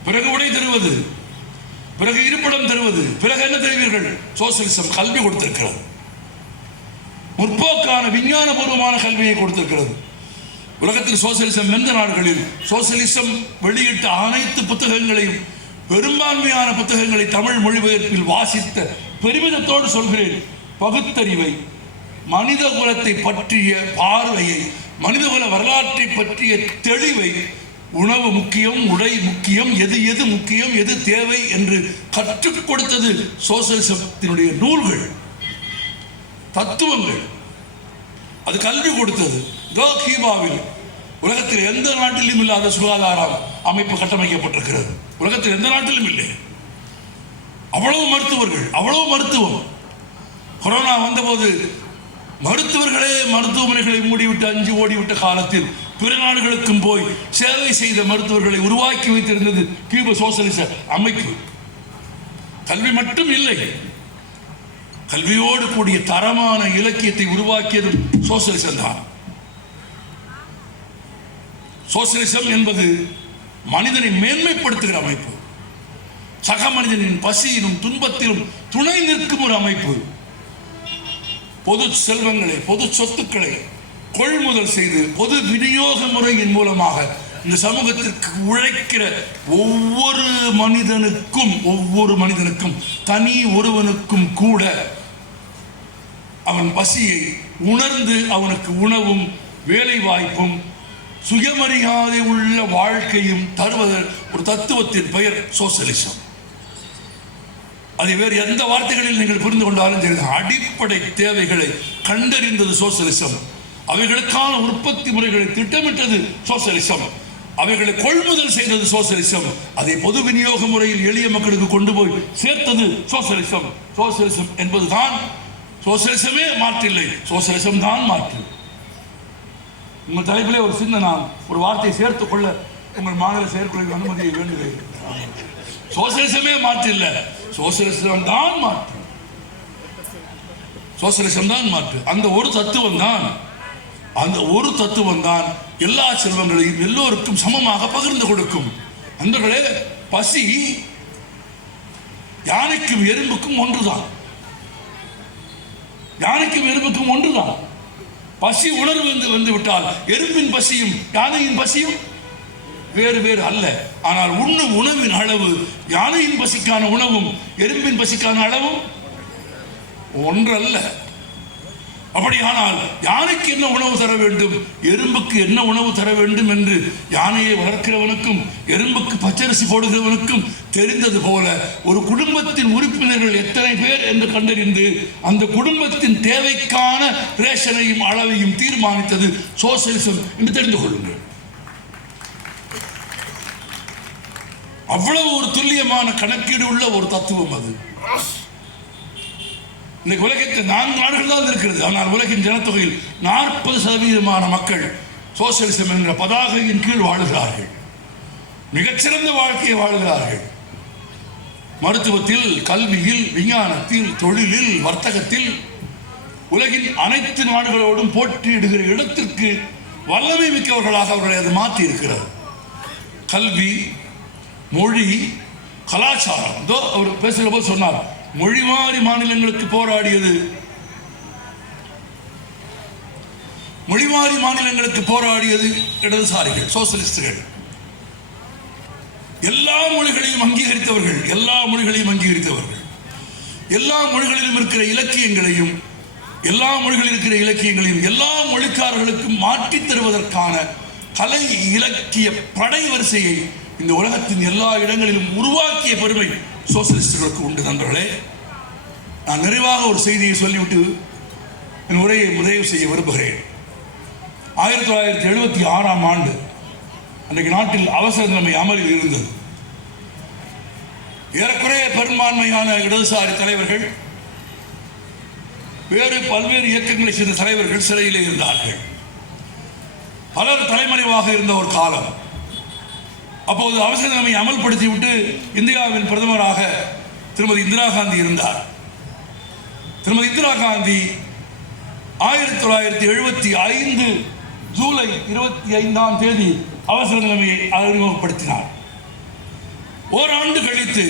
பிறகு உடை தருவது, பிறகு இருப்பிடம் தருவது, பிறகு என்ன தருவீர்கள்? சோசலிசம் கல்வி கொடுத்திருக்கிறது. முற்போக்கான விஞ்ஞானபூர்வமான கல்வியை கொடுத்திருக்கிறது. உலகத்தில் சோசலிசம் வென்ற நாடுகளில் சோசலிசம் வெளியிட்ட அனைத்து புத்தகங்களையும், பெரும்பான்மையான புத்தகங்களை தமிழ் மொழிபெயர்ப்பில் வாசித்த பெருமிதத்தோடு சொல்கிறேன். பகுத்தறிவை, மனித குலத்தை பற்றிய பார்வையை, மனிதகுல வரலாற்றை பற்றிய தெளிவை, உணவு முக்கியம், உடை முக்கியம், எது எது முக்கியம், எது தேவை என்று கற்றுக் கொடுத்தது சோசலிசத்தினுடைய நூல்கள், தத்துவங்கள். அது கல்வி கொடுத்தது. கீபாவில் உலகத்தில் எந்த நாட்டிலும் இல்லாத சுகாதார அமைப்பு கட்டமைக்கப்பட்டிருக்கிறது. உலகத்தில் எந்த நாட்டிலும் இல்லை. அவ்வளவு மருத்துவர்கள், அவ்வளவு மருத்துவம். கொரோனா வந்தபோது மருத்துவர்களே மருத்துவமனைகளை மூடிவிட்டு அஞ்சு ஓடிவிட்ட காலத்தில் பிற நாடுகளுக்கும் போய் சேவை செய்த மருத்துவர்களை உருவாக்கி வைத்திருந்தது கியூபா சோசலிச அமைப்பு. கல்வி மட்டும் இல்லை, கல்வியோடு கூடிய தரமான இலக்கியத்தை உருவாக்கியதும் சோசலிசம் தான். சோசலிசம் என்பது மனிதனை மேன்மைப்படுத்துகிற அமைப்பு. சக மனிதனின் பசியிலும் துன்பத்திலும் துணை நிற்கும் ஒரு அமைப்பு. பொது செல்வங்களை, பொது சொத்துக்களை கொள்முதல் செய்து பொது விநியோக முறையின் மூலமாக இந்த சமூகத்திற்கு உழைக்கிற ஒவ்வொரு மனிதனுக்கும் தனி ஒருவனுக்கும் கூட அவன் பசியை உணர்ந்து அவனுக்கு உணவும் வேலை வாய்ப்பும் சுயமரியாதை உள்ள வாழ்க்கையும் தருவது ஒரு தத்துவத்தின் பெயர் சோசலிசம். அதை வேறு எந்த வார்த்தைகளில் நீங்கள் புரிந்து கொண்டாலும் சரி, அடிப்படை தேவைகளை கண்டறிந்தது சோசலிசம். அவைகளுக்கான உற்பத்தி முறைகளை திட்டமிட்டது சோசலிசம். அவைகளை கொள்முதல் செய்தது சோசலிசம். அதை பொது விநியோக முறையில் எளிய மக்களுக்கு கொண்டு போய் சேர்த்தது சோசலிசம். சோசலிசம் என்பதுதான், சோசலிசமே மாற்றில்லை, சோசலிசம் தான் மாற்று. உங்கள் தலைப்பிலே ஒரு சின்ன நான் ஒரு வார்த்தையை சேர்த்துக் கொள்ள உங்கள் மாநில செயற்குழுவின் அனுமதியை வேண்டுகிறேன். சோசலிசமே மாற்றில்லை, சோசலிசம் தான் மாற்று. சோசலிசம் தான் மாற்று. அந்த ஒரு தத்துவம் தான் எல்லா செல்வங்களையும் எல்லோருக்கும் சமமாக பகிர்ந்து கொடுக்கும். அந்தகளே, பசி யானைக்கும் எறும்புக்கும் ஒன்றுதான். யானைக்கும் எறும்புக்கும் ஒன்றுதான். பசி உணர்வு வந்து விட்டால் எறும்பின் பசியும் யானையின் பசியும் வேறு வேறு அல்ல. ஆனால் உண்ணும் உணவின் அளவு, யானையின் பசிக்கான உணவும் எறும்பின் பசிக்கான அளவும் ஒன்றல்ல. அப்படியானால் யானைக்கு என்ன உணவு தர வேண்டும், எறும்புக்கு என்ன உணவு தர வேண்டும் என்று யானையை வளர்க்கிறவனுக்கும் எறும்புக்கு பச்சரிசி போடுகிறவனுக்கும் தெரிந்தது போல ஒரு குடும்பத்தின் உறுப்பினர்கள் எத்தனை பேர் என்று கண்டறிந்து அந்த குடும்பத்தின் தேவைக்கான ரேஷனையும் அளவையும் தீர்மானித்தது சோசியலிசம் என்று தெரிந்து கொள்ளுங்கள். அவ்வளவு ஒரு துல்லியமான கணக்கீடு உள்ள ஒரு தத்துவம் அது. இன்னைக்கு உலகத்தில் 4 நாடுகள் தான் இருக்கிறது. ஆனால் உலகின் ஜனத்தொகையில் 40% மக்கள் சோசியலிசம் என்ற பதாகையின் கீழ் வாழுகிறார்கள். மிகச்சிறந்த வாழ்க்கையை வாழுகிறார்கள். மருத்துவத்தில், கல்வியில், விஞ்ஞானத்தில், தொழிலில், வர்த்தகத்தில் உலகின் அனைத்து நாடுகளோடும் போட்டியிடுகிற இடத்திற்கு வல்லமை மிக்கவர்களாக அவர்களை அது மாற்றி இருக்கிறது. கல்வி, மொழி, கலாச்சாரம். அவர் பேசுகிற போது சொன்னார், மொழி மாறி மாநிலங்களுக்கு போராடியது, மொழி மாறி மாநிலங்களுக்கு போராடியது இடதுசாரிகள், சோசியலிஸ்டுகள். எல்லா மொழிகளையும் அங்கீகரித்தவர்கள், எல்லா மொழிகளையும் அங்கீகரித்தவர்கள், எல்லா மொழிகளிலும் இருக்கிற இலக்கியங்களையும், எல்லா மொழிகளில் இருக்கிற இலக்கியங்களையும் எல்லா மொழிக்காரர்களுக்கும் மாற்றித் தருவதற்கான கலை இலக்கிய படை வரிசையை இந்த உலகத்தின் எல்லா இடங்களிலும் உருவாக்கிய பெருமை சோசியலிஸ்டுகளுக்கு உண்டு. நண்பர்களே, நான் நிறைவாக ஒரு செய்தியை சொல்லிவிட்டு என் உரையை நிறைவு செய்ய விரும்புகிறேன். 1976ஆம் ஆண்டு அன்றைக்கு நாட்டில் அவசர நிலைமை அமலில் இருந்தது. ஏறக்குறைய பெரும்பான்மையான இடதுசாரி தலைவர்கள், வேறு பல்வேறு இயக்கங்களை சேர்ந்த தலைவர்கள் சிறையிலே இருந்தார்கள். பலர் தலைமறைவாக இருந்த ஒரு காலம். அப்போது அவசர நிலைமை அமல்படுத்திவிட்டு இந்தியாவின் பிரதமராக திருமதி இந்திரா காந்தி இருந்தார். திருமதி இந்திரா காந்தி 1975 ஜூலை 25ஆம் தேதி அவசர நிலைமையை அறிமுகப்படுத்தினார். ஓராண்டு கழித்து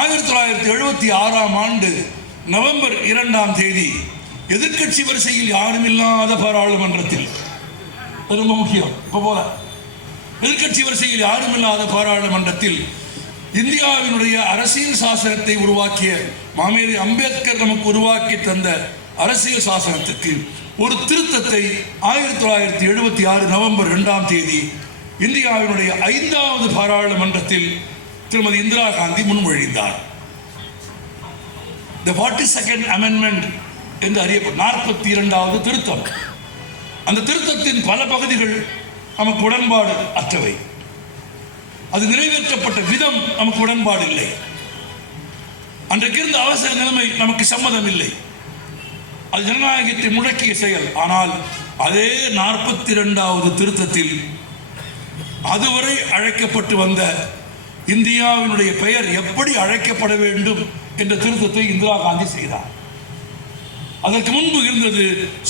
1976ஆம் ஆண்டு நவம்பர் 2ஆம் தேதி எதிர்க்கட்சி வரிசையில் யாரும் இல்லாத பாராளுமன்றத்தில், ரொம்ப முக்கியம், இப்போ போல எதிர்க்கட்சி வரிசையில் யாரும் இல்லாத பாராளுமன்றத்தில் இந்தியாவினுடைய அரசியல் சாசனத்தை உருவாக்கிய மாமேதை அம்பேத்கர் நமக்கு உருவாக்கி தந்த அரசியல் சாசனத்துக்கு ஒரு திருத்தத்தை 1976 நவம்பர் 2ஆம் தேதி இந்தியாவினுடைய 5வது பாராளுமன்றத்தில் திருமதி இந்திரா காந்தி முன்மொழிந்தார். The 42nd Amendment என்று அறியப்படும் 42வது திருத்தம். அந்த திருத்தத்தின் பல பகுதிகள் நமக்கு உடன்பாடு அற்றவை. அது நிறைவேற்றப்பட்ட விதம் நமக்கு உடன்பாடு இல்லை. அன்றைக்கு இருந்த அவசர நிலைமை நமக்கு சம்மதம் இல்லை. அது ஜனநாயகத்தை முடக்கிய செயல். ஆனால் அதே 42வது திருத்தத்தில் அதுவரை அழைக்கப்பட்டு வந்த இந்தியாவினுடைய பெயர் எப்படி அழைக்கப்பட வேண்டும் என்ற திருத்தத்தை இந்திரா காந்தி செய்தார். அதற்கு முன்பு இருந்தது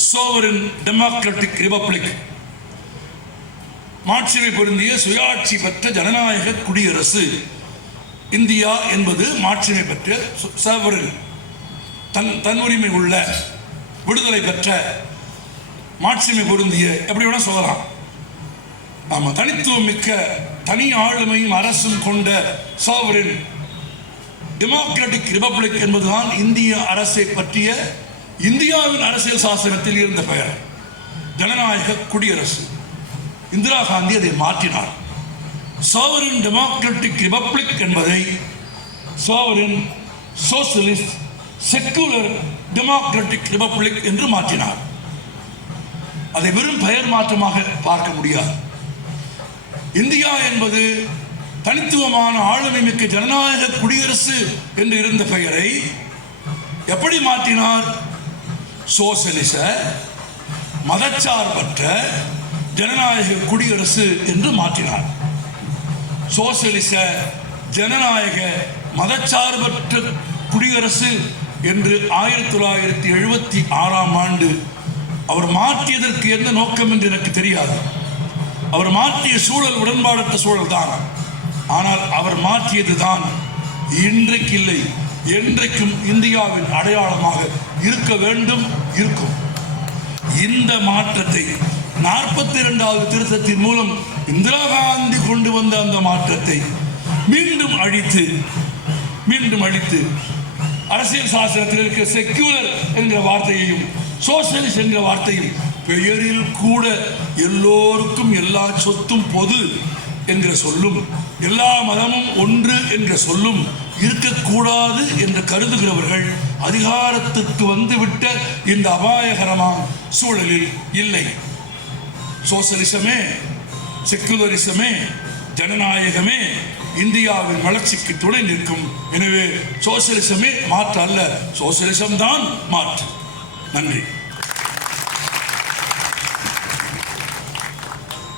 சோவரின் டெமோக்ராட்டிக் ரிபப்ளிக், மாட்சிமை பொருந்திய சுயாட்சி பெற்ற ஜனநாயக குடியரசு. இந்தியா என்பது மாட்சிமை பெற்ற சோவரின், தன் உரிமை உள்ள, விடுதலை பெற்ற, மாட்சிமை பொருந்திய, எப்படி வேணா சொல்லலாம். ஆமா, தனித்துவம் மிக்க தனி ஆளுமையும் அரசும் கொண்ட சோவரின் டெமோக்ராட்டிக் ரிபப்ளிக் என்பதுதான் இந்திய அரசை பற்றிய இந்தியாவின் அரசியல் சாசனத்தில் இருந்த பெயர், ஜனநாயக குடியரசு. இந்திரா காந்தி அதை மாற்றினார். சோவரின் டெமோக்ராட்டிக் ரிபப்ளிக் என்பதை sovereign socialist secular democratic republic என்று மாற்றினார். அதை வெறும் பெயர் மாற்றமாக பார்க்க முடியாது. இந்தியா என்பது தனித்துவமான ஆளுமை மிக்க ஜனநாயக குடியரசு என்று இருந்த பெயரை எப்படி மாற்றினார்? சோசியலிச மதச்சார்பற்ற ஜனநாயக குடியரசு என்று மாற்றினார். சோசியலிச ஜனநாயக மதச்சார்பற்ற குடியரசு என்று 1976ஆம் ஆண்டு அவர் மாற்றியதற்கு என்ன நோக்கம் என்று எனக்கு தெரியாது. அவர் மாற்றிய சூழல் உடன்பாடற்ற சூழல் தான். ஆனால் அவர் மாற்றியது தான் இன்றைக்கு இல்லை, என்றைக்கும் இந்தியாவின் அடையாளமாக இருக்க வேண்டும், இருக்கும். இந்த மாற்றத்தை 42வது திருத்தத்தின் மூலம் இந்திரா காந்தி கொண்டு வந்த அந்த மாற்றத்தை மீண்டும் அழித்து அரசியல் சாசனத்தில் இருக்கிற செக்யூலர் என்கிற வார்த்தையையும் சோசியலிஸ்ட் என்ற வார்த்தையில் பெயரில் கூட எல்லோருக்கும் எல்லா சொத்தும் பொது என்கிற சொல்லும், எல்லா மதமும் ஒன்று என்ற சொல்லும் இருக்கக்கூடாது என்று கருதுகிறவர்கள் அதிகாரத்துக்கு வந்துவிட்ட இந்த அபாயகரமான சூழலில் இல்லை. சோசலிசமே, செக்குலரிசமே, ஜனநாயகமே இந்தியாவின் வளர்ச்சிக்கு துணை நிற்கும். எனவே சோசலிசமே மாற்று அல்ல, சோசலிசம் தான் மாற்று. நன்றி.